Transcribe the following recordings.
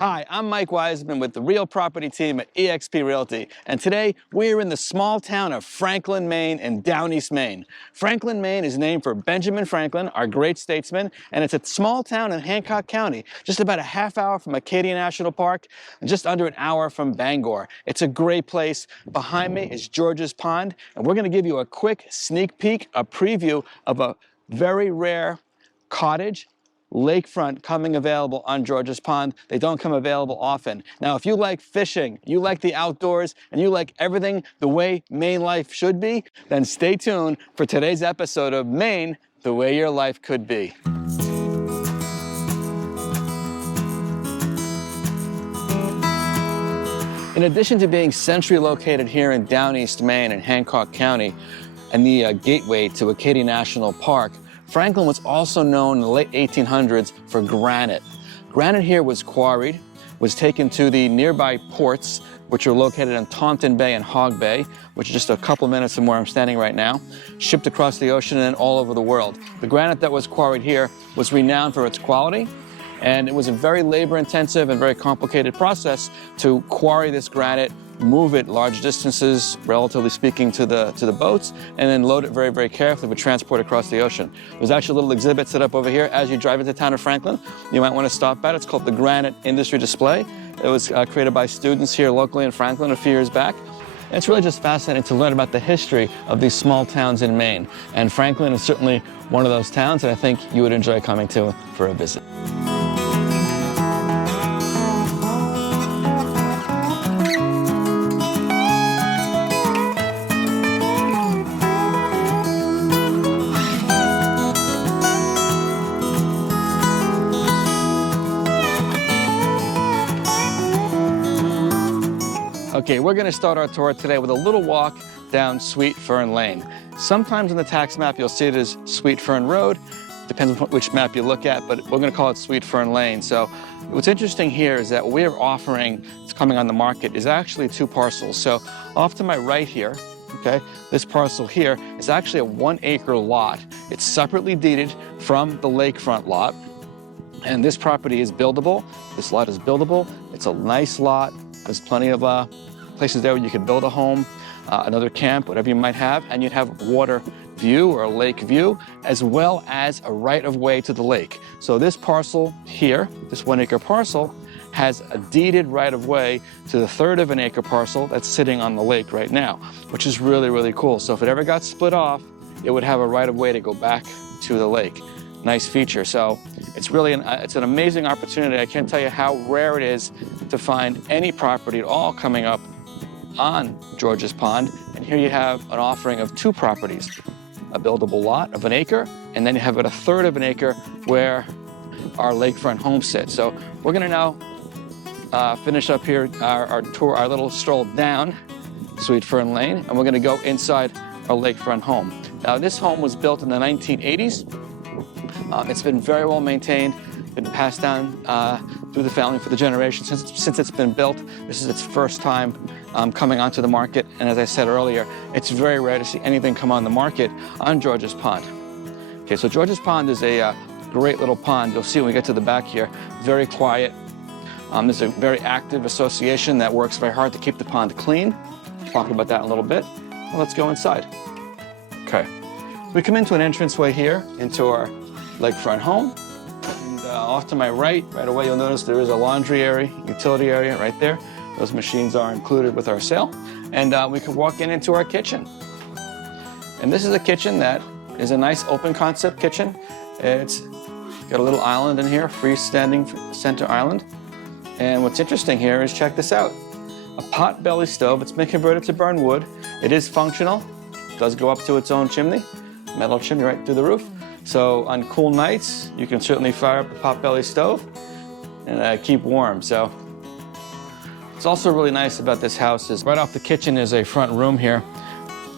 Hi, I'm Mike Wiseman with the Real Property team at eXp Realty, and today we're in the small town of Franklin, Maine in Down East Maine. Franklin, Maine is named for Benjamin Franklin, our great statesman, and it's a small town in Hancock County, just about a half hour from Acadia National Park, and just under an hour from Bangor. It's a great place. Behind me is George's Pond, and we're going to give you a quick sneak peek, a preview of a very rare cottage lakefront coming available on George's Pond. They don't come available often. Now, if you like fishing, you like the outdoors, and you like everything the way Maine life should be, then stay tuned for today's episode of Maine, the way your life could be. In addition to being centrally located here in Down East Maine in Hancock County and the gateway to Acadia National Park, Franklin was also known in the late 1800s for granite. Granite here was quarried, was taken to the nearby ports, which are located in Taunton Bay and Hog Bay, which is just a couple minutes from where I'm standing right now, shipped across the ocean and all over the world. The granite that was quarried here was renowned for its quality, and it was a very labor-intensive and very complicated process to quarry this granite, move it large distances, relatively speaking, to the boats, and then load it very, very carefully for transport across the ocean. There's actually a little exhibit set up over here as you drive into the town of Franklin. You might want to stop at it. It's called the Granite Industry Display. It was created by students here locally in Franklin a few years back. And it's really just fascinating to learn about the history of these small towns in Maine. And Franklin is certainly one of those towns that I think you would enjoy coming to for a visit. Okay, we're going to start our tour today with a little walk down Sweet Fern Lane. Sometimes on the tax map you'll see it as Sweet Fern Road. Depends on which map you look at, but we're going to call it Sweet Fern Lane. So what's interesting here is that what we're offering, it's coming on the market, is actually two parcels. So off to my right here, okay, this parcel here is actually a 1 acre lot. It's separately deeded from the lakefront lot. And this property is buildable. This lot is buildable. It's a nice lot. There's plenty of places there where you could build a home, another camp, whatever you might have, and you'd have water view or lake view, as well as a right-of-way to the lake. So this parcel here, this 1 acre parcel, has a deeded right-of-way to the third of an acre parcel that's sitting on the lake right now, which is really, really cool. So if it ever got split off, it would have a right-of-way to go back to the lake. Nice feature. So it's really it's an amazing opportunity. I can't tell you how rare it is to find any property at all coming up on George's Pond. And here you have an offering of two properties, a buildable lot of 1 acre, and then you have about a third of an acre where our lakefront home sits. So we're going to now finish up here our tour, our little stroll down Sweet Fern Lane, and we're going to go inside our lakefront home. Now, this home was built in the 1980s. It's been very well maintained, been passed down through the family for the generations since it's been built. This is its first time coming onto the market, and as I said earlier, it's very rare to see anything come on the market on George's Pond. Okay, so George's Pond is a great little pond. You'll see when we get to the back here, very quiet. There's a very active association that works very hard to keep the pond clean. Talk about that in a little bit. Well, let's go inside. Okay, we come into an entranceway here into our lakefront home. And off to my right away, you'll notice there is a laundry area, utility area right there. Those machines are included with our sale. And we can walk into our kitchen. And this is a kitchen that is a nice open concept kitchen. It's got a little island in here, freestanding center island. And what's interesting here is, check this out. A pot belly stove. It's been converted to burn wood. It is functional. It does go up to its own chimney, metal chimney right through the roof. So on cool nights, you can certainly fire up the potbelly stove and keep warm. So what's also really nice about this house is right off the kitchen is a front room here,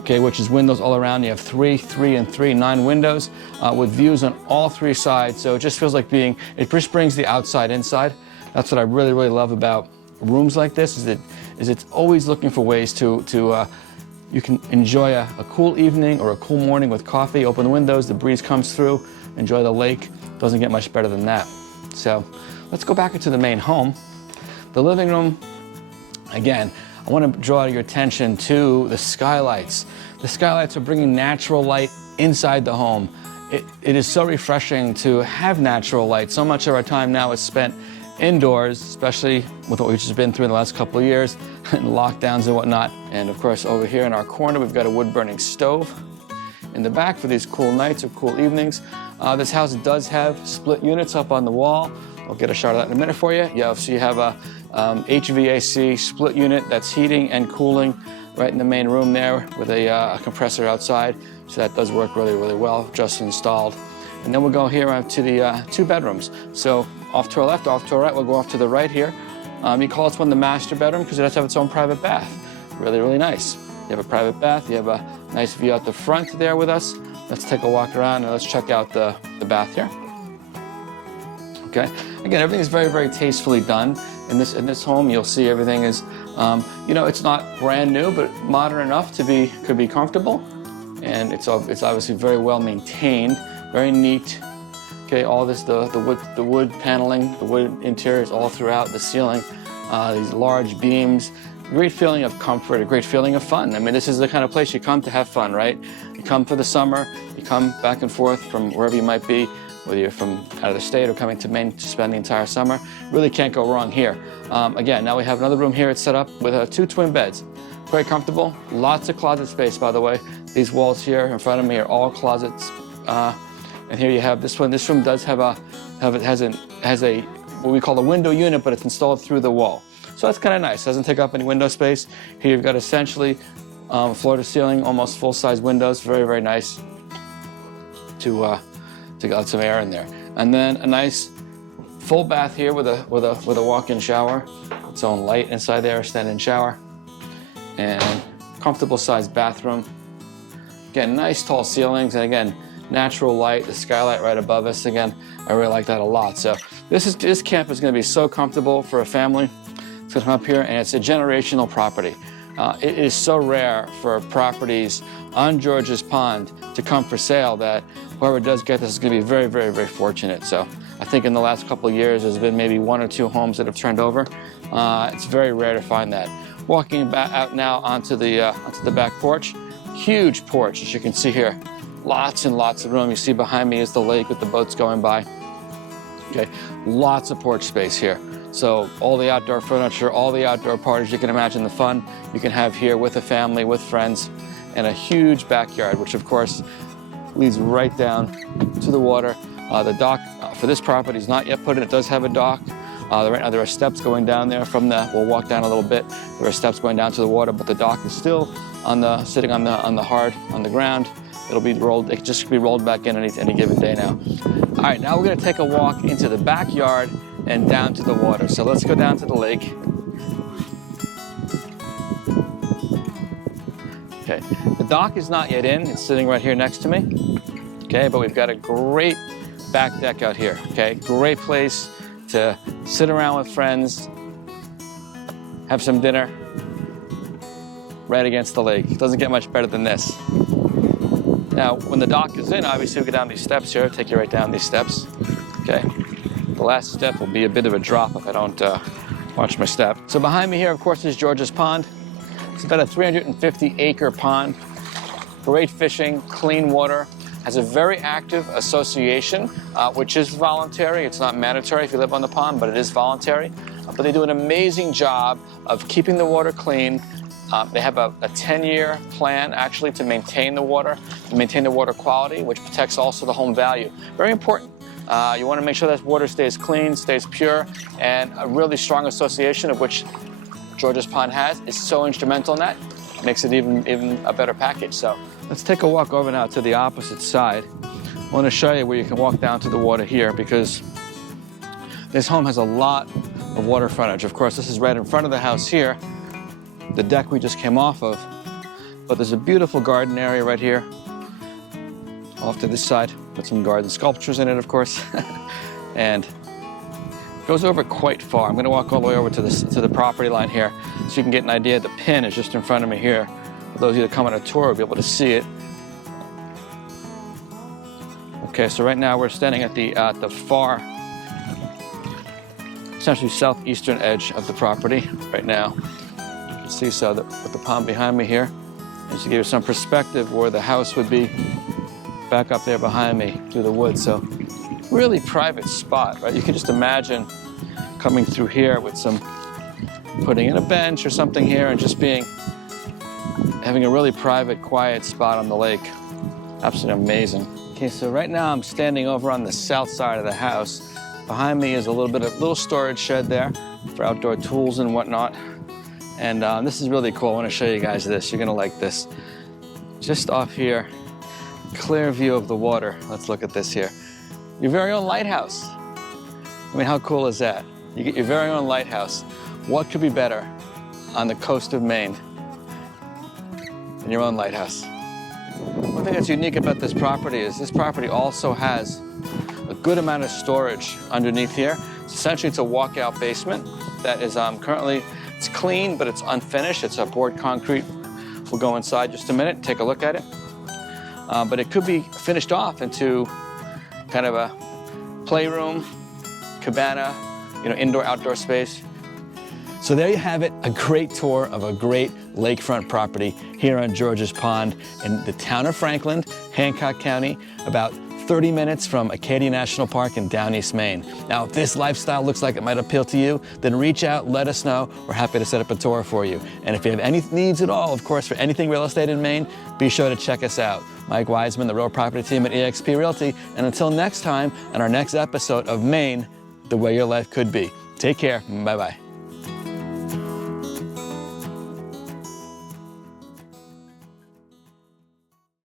okay, which is windows all around. You have 3, 3, and 3, 9 windows with views on all 3 sides. So it just feels like it just brings the outside inside. That's what I really, really love about rooms like this, is it's always looking for ways to you can enjoy a cool evening or a cool morning with coffee, open the windows, the breeze comes through, enjoy the lake. Doesn't get much better than that. So let's go back into the main home The living room, again, I want to draw your attention to the skylights. The skylights are bringing natural light inside the home. It is so refreshing to have natural light. So much of our time now is spent indoors, especially with what we've just been through in the last couple of years, and lockdowns and whatnot. And of course, over here in our corner, we've got a wood-burning stove. In the back for these cool nights or cool evenings. This house does have split units up on the wall. I'll get a shot of that in a minute for you. Yeah, so you have a HVAC split unit that's heating and cooling right in the main room there with a compressor outside. So that does work really, really well, just installed. And then we'll go here to the 2 bedrooms. So off to our left, off to our right, we'll go off to the right here. You call this one the master bedroom because it does have its own private bath. Really, really nice. You have a private bath, you have a nice view out the front there with us. Let's take a walk around and let's check out the bath here. Okay, again, everything is very, very tastefully done. In this home, you'll see everything is, you know, it's not brand new, but modern enough to could be comfortable. And it's obviously very well maintained, very neat. Okay, all this, the wood paneling, the wood interiors all throughout the ceiling, these large beams. Great feeling of comfort, a great feeling of fun. I mean, this is the kind of place you come to have fun, right? You come for the summer, you come back and forth from wherever you might be, whether you're from out of the state or coming to Maine to spend the entire summer. Really can't go wrong here. Again, now we have another room here. It's set up with 2 twin beds. Very comfortable, lots of closet space, by the way. These walls here in front of me are all closets. And here you have this one. This room does have has a what we call a window unit, but it's installed through the wall. So that's kind of nice. Doesn't take up any window space. Here you've got essentially floor to ceiling, almost full-size windows. Very, very nice to get some air in there. And then a nice full bath here with a walk-in shower. Its own light inside there, stand-in shower, and comfortable-sized bathroom. Again, nice tall ceilings, and again, natural light. The skylight right above us. Again, I really like that a lot. So this camp is going to be so comfortable for a family. To come up here, and it's a generational property. It is so rare for properties on George's Pond to come for sale that whoever does get this is going to be very, very, very fortunate. So I think in the last couple of years, there's been maybe 1 or 2 homes that have turned over. It's very rare to find that. Walking back out now onto the back porch, huge porch, as you can see here. Lots and lots of room. You see behind me is the lake with the boats going by. Okay, lots of porch space here. So all the outdoor furniture, all the outdoor parties, you can imagine the fun you can have here with a family, with friends, and a huge backyard, which of course leads right down to the water. The dock for this property is not yet put in. It does have a dock. Right now there are steps going down there from we'll walk down a little bit. There are steps going down to the water, but the dock is still sitting on the ground. It'll be rolled, it just be rolled back in any given day now. All right, now we're gonna take a walk into the backyard and down to the water. So let's go down to the lake. Okay, the dock is not yet in. It's sitting right here next to me. Okay, but we've got a great back deck out here. Okay, great place to sit around with friends, have some dinner, right against the lake. It doesn't get much better than this. Now, when the dock is in, obviously we go down these steps here, take you right down these steps. Okay. The last step will be a bit of a drop if I don't watch my step. So behind me here, of course, is George's Pond. It's about a 350-acre pond. Great fishing, clean water. Has a very active association, which is voluntary. It's not mandatory if you live on the pond, but it is voluntary. But they do an amazing job of keeping the water clean. They have a 10-year plan, actually, to maintain the water quality, which protects also the home value. Very important. You want to make sure that water stays clean, stays pure, and a really strong association of which George's Pond has is so instrumental in that. Makes it even a better package. So let's take a walk over now to the opposite side. I want to show you where you can walk down to the water here because this home has a lot of water frontage. Of course, this is right in front of the house here, the deck we just came off of, but there's a beautiful garden area right here off to this side. Put some garden sculptures in it, of course, and it goes over quite far. I'm going to walk all the way over to the property line here so you can get an idea. The pin is just in front of me here. For those of you that come on a tour will be able to see it. Okay, so right now we're standing at the far essentially southeastern edge of the property right now. You can see with the pond behind me here. And to give you some perspective where the house would be back up there behind me through the woods. So really private spot, right? You can just imagine coming through here with putting in a bench or something here and just having a really private, quiet spot on the lake. Absolutely amazing. Okay, so right now I'm standing over on the south side of the house. Behind me is a little storage shed there for outdoor tools and whatnot. And this is really cool. I want to show you guys this. You're gonna like this. Just off here, clear view of the water. Let's look at this here. Your very own lighthouse. I mean, how cool is that? You get your very own lighthouse. What could be better on the coast of Maine than your own lighthouse? One thing that's unique about this property is this property also has a good amount of storage underneath here. Essentially, it's a walkout basement that is currently, it's clean, but it's unfinished. It's a poured concrete. We'll go inside just a minute, take a look at it. But it could be finished off into kind of a playroom, cabana, indoor-outdoor space. So there you have it, a great tour of a great lakefront property here on George's Pond in the town of Franklin, Hancock County, about 30 minutes from Acadia National Park in Down East Maine. Now, if this lifestyle looks like it might appeal to you, then reach out, let us know. We're happy to set up a tour for you. And if you have any needs at all, of course, for anything real estate in Maine, be sure to check us out. Mike Wiseman, the real property team at eXp Realty. And until next time, on our next episode of Maine, the way your life could be. Take care. Bye-bye.